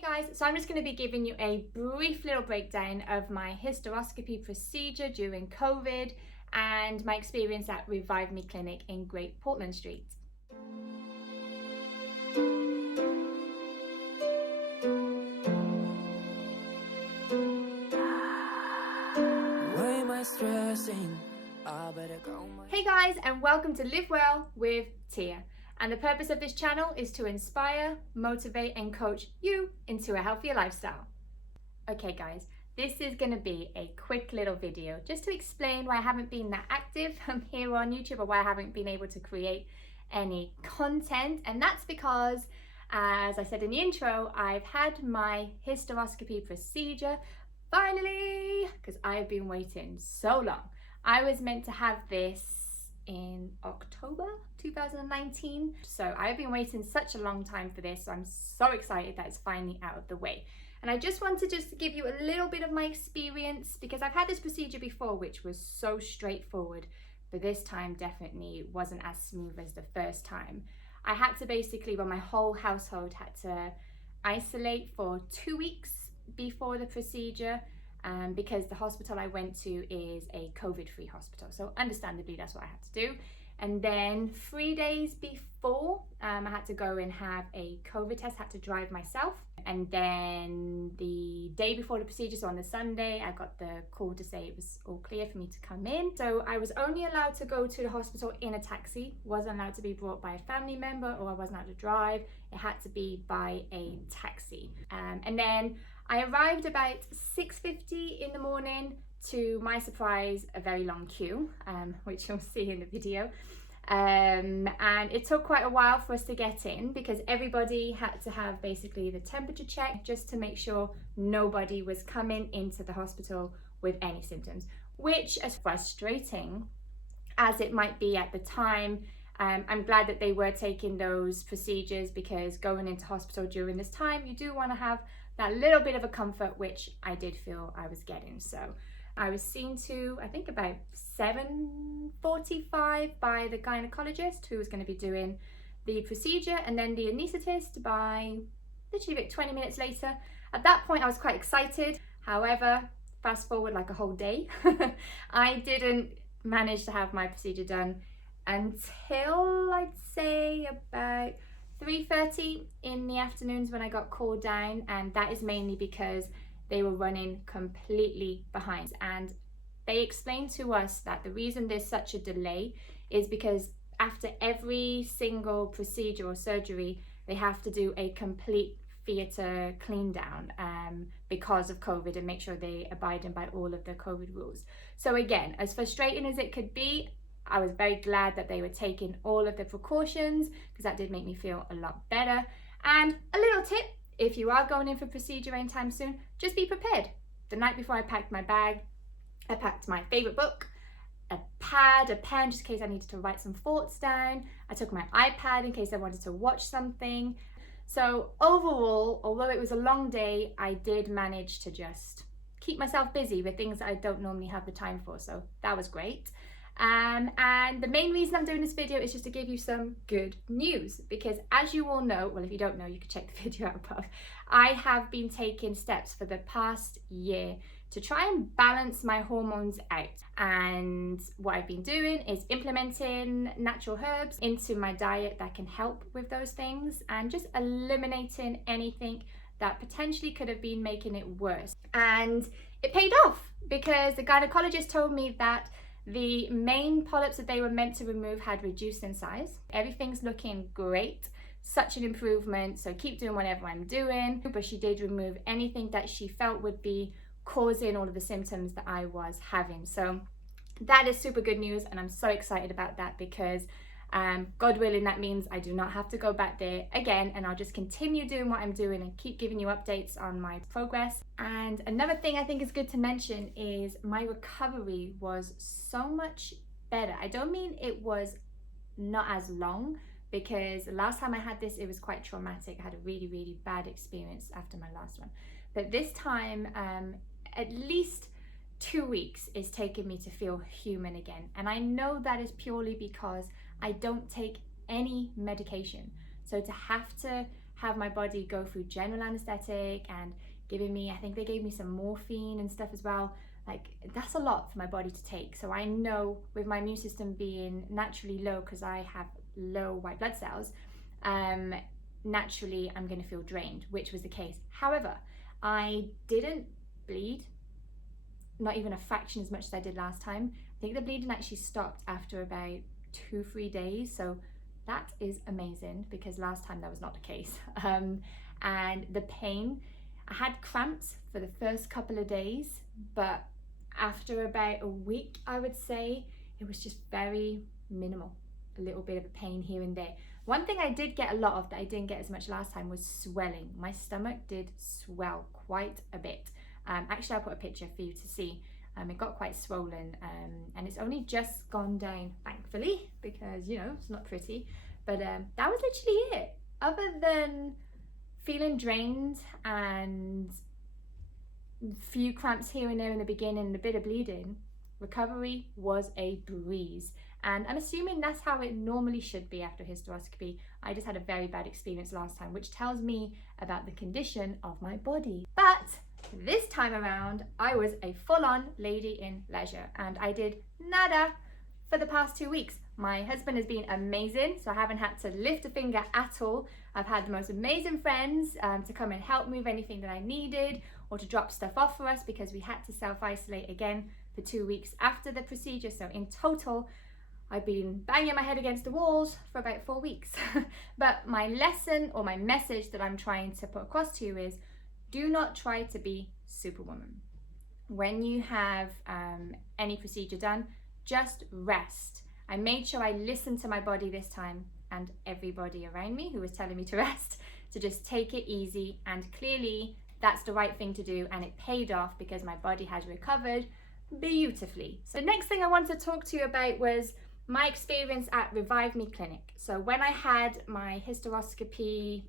Hey guys, so I'm just going to be giving you a brief little breakdown of my hysteroscopy procedure during COVID and my experience at REVIV'd Me Clinic in Great Portland Street. Hey guys, and welcome to Live Well with Tia. And the purpose of this channel is to inspire, motivate and coach you into a healthier lifestyle. Okay guys, this is going to be a quick little video just to explain why I haven't been that active here on YouTube, or why I haven't been able to create any content. And that's because, as I said in the intro, I've had my hysteroscopy procedure finally, because I've been waiting so long. I was meant to have this in October 2019, so I've been waiting such a long time for this, so I'm so excited that it's finally out of the way. And I just wanted to give you a little bit of my experience, because I've had this procedure before which was so straightforward, but this time definitely wasn't as smooth as the first time. I had to basically, well, my whole household had to isolate for 2 weeks before the procedure, because the hospital I went to is a COVID-free hospital. So understandably, that's what I had to do. And then 3 days before, I had to go and have a COVID test, had to drive myself. And then the day before the procedure, so on the Sunday, I got the call to say it was all clear for me to come in. So I was only allowed to go to the hospital in a taxi, wasn't allowed to be brought by a family member, or I wasn't allowed to drive. It had to be by a taxi. And then I arrived about 6:50 in the morning. To my surprise, a very long queue, which you'll see in the video. And it took quite a while for us to get in, because everybody had to have basically the temperature check just to make sure nobody was coming into the hospital with any symptoms, which, as frustrating as it might be at the time, I'm glad that they were taking those procedures, because going into hospital during this time, you do want to have that little bit of a comfort, which I did feel I was getting. So I was seen to, I think, about 7:45 by the gynecologist who was going to be doing the procedure, and then the anaesthetist by literally about 20 minutes later. At that point, I was quite excited. However, fast forward like a whole day, I didn't manage to have my procedure done until, I'd say, about 3:30 in the afternoons when I got called down, and that is mainly because they were running completely behind. And they explained to us that the reason there's such a delay is because after every single procedure or surgery, they have to do a complete theatre clean down because of COVID, and make sure they abide by all of the COVID rules. So again, as frustrating as it could be, I was very glad that they were taking all of the precautions, because that did make me feel a lot better. And a little tip, if you are going in for procedure anytime soon, just be prepared. The night before I packed my bag, I packed my favorite book, a pad, a pen, just in case I needed to write some thoughts down. I took my iPad in case I wanted to watch something. So overall, although it was a long day, I did manage to just keep myself busy with things that I don't normally have the time for. So that was great. And the main reason I'm doing this video is just to give you some good news, because as you all know, well, if you don't know, you can check the video out above, I have been taking steps for the past year to try and balance my hormones out. And what I've been doing is implementing natural herbs into my diet that can help with those things, and just eliminating anything that potentially could have been making it worse. And it paid off, because the gynecologist told me that the main polyps that they were meant to remove had reduced in size. Everything's looking great, such an improvement, so keep doing whatever I'm doing. But she did remove anything that she felt would be causing all of the symptoms that I was having. So that is super good news, and I'm so excited about that, because God willing, that means I do not have to go back there again, and I'll just continue doing what I'm doing and keep giving you updates on my progress. And another thing I think is good to mention is my recovery was so much better. I don't mean it was not as long, because the last time I had this, it was quite traumatic. I had a really, really bad experience after my last one. But this time, at least 2 weeks is taking me to feel human again. And I know that is purely because I don't take any medication. So to have have my body go through general anesthetic and giving me, I think they gave me some morphine and stuff as well. Like, that's a lot for my body to take. So I know with my immune system being naturally low, because I have low white blood cells, naturally I'm going to feel drained, which was the case. However, I didn't bleed, not even a fraction as much as I did last time. I think the bleeding actually stopped after about 2-3 days. So that is amazing, because last time that was not the case. And the pain, I had cramps for the first couple of days, but after about a week, I would say, it was just very minimal. A little bit of a pain here and there. One thing I did get a lot of that I didn't get as much last time was swelling. My stomach did swell quite a bit. Actually, I'll put a picture for you to see. It got quite swollen, and it's only just gone down, thankfully, because, you know, it's not pretty. But that was literally it. Other than feeling drained and few cramps here and there in the beginning and a bit of bleeding, recovery was a breeze. And I'm assuming that's how it normally should be after hysteroscopy. I just had a very bad experience last time, which tells me about the condition of my body. But this time around, I was a full-on lady in leisure, and I did nada for the past 2 weeks. My husband has been amazing, so I haven't had to lift a finger at all. I've had the most amazing friends to come and help me with anything that I needed, or to drop stuff off for us, because we had to self-isolate again for 2 weeks after the procedure. So in total, I've been banging my head against the walls for about 4 weeks. But my lesson, or my message that I'm trying to put across to you is, do not try to be Superwoman. When you have any procedure done, just rest. I made sure I listened to my body this time, and everybody around me who was telling me to rest, to just take it easy. And clearly that's the right thing to do, and it paid off, because my body has recovered beautifully. So the next thing I wanted to talk to you about was my experience at REVIV'd clinic. So when I had my hysteroscopy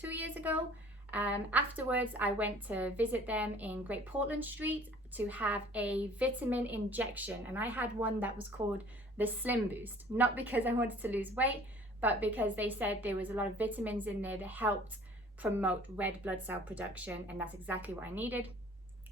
2 years ago, afterwards I went to visit them in Great Portland Street to have a vitamin injection, and I had one that was called the Slim Boost, not because I wanted to lose weight, but because they said there was a lot of vitamins in there that helped promote red blood cell production, and that's exactly what I needed.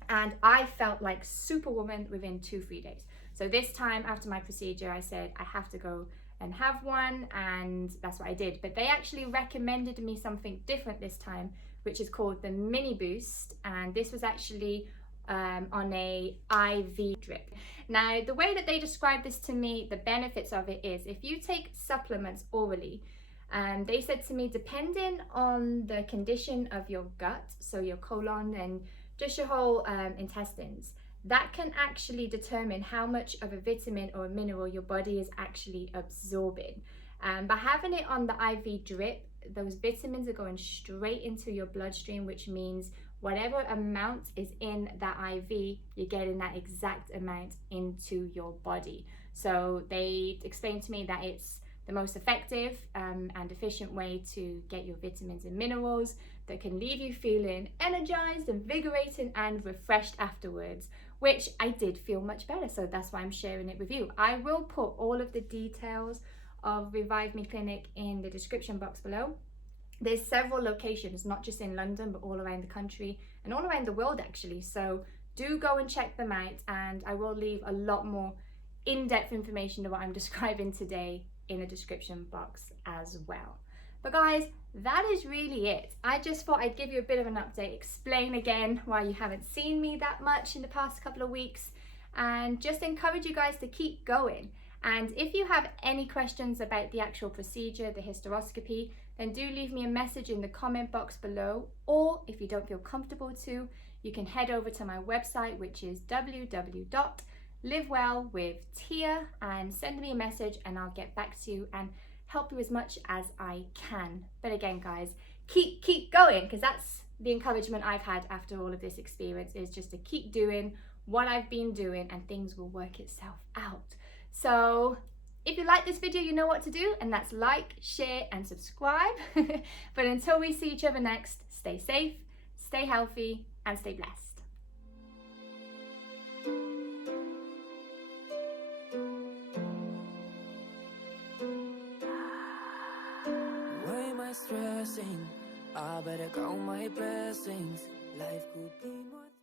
And I felt like Superwoman within 2-3 days. So this time after my procedure, I said I have to go and have one, and that's what I did. But they actually recommended me something different this time, which is called the Mini Boost, and this was actually on a IV drip. Now, the way that they described this to me, the benefits of it is, if you take supplements orally, they said to me, depending on the condition of your gut, so your colon and just your whole intestines, that can actually determine how much of a vitamin or a mineral your body is actually absorbing. By having it on the IV drip, those vitamins are going straight into your bloodstream, which means whatever amount is in that IV, you're getting that exact amount into your body. So they explained to me that it's the most effective and efficient way to get your vitamins and minerals that can leave you feeling energized, invigorated, and refreshed afterwards, which I did feel much better. So that's why I'm sharing it with you. I will put all of the details of REVIV'd clinic in the description box below. There's several locations, not just in London, but all around the country and all around the world actually. So do go and check them out, and I will leave a lot more in-depth information of what I'm describing today in the description box as well. But guys, that is really it. I just thought I'd give you a bit of an update, explain again why you haven't seen me that much in the past couple of weeks, and just encourage you guys to keep going. And if you have any questions about the actual procedure, the hysteroscopy, then do leave me a message in the comment box below, or if you don't feel comfortable to, you can head over to my website, which is www.livewellwithtia, and send me a message and I'll get back to you and help you as much as I can. But again guys, keep going, because that's the encouragement I've had after all of this experience, is just to keep doing what I've been doing and things will work itself out. So if you like this video, you know what to do, and that's like, share and subscribe. But until we see each other next, stay safe, stay healthy and stay blessed. Why am I stressing? better count my blessings. Life could be more.